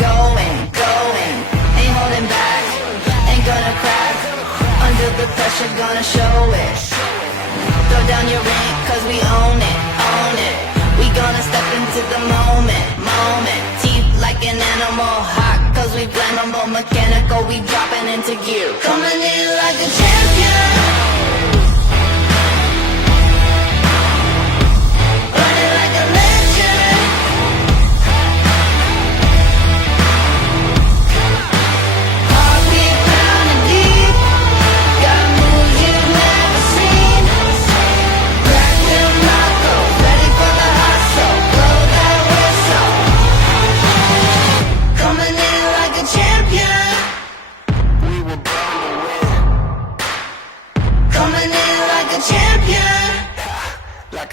going, going. Ain't holding back, ain't gonna crack. Under the pressure, gonna show it. Throw down your ring, cause we own it, own it. We gonna step into the moment, moment. Teeth like an animal, hot cause we flammable. Mechanical, we dropping into gear. Coming in like a champion.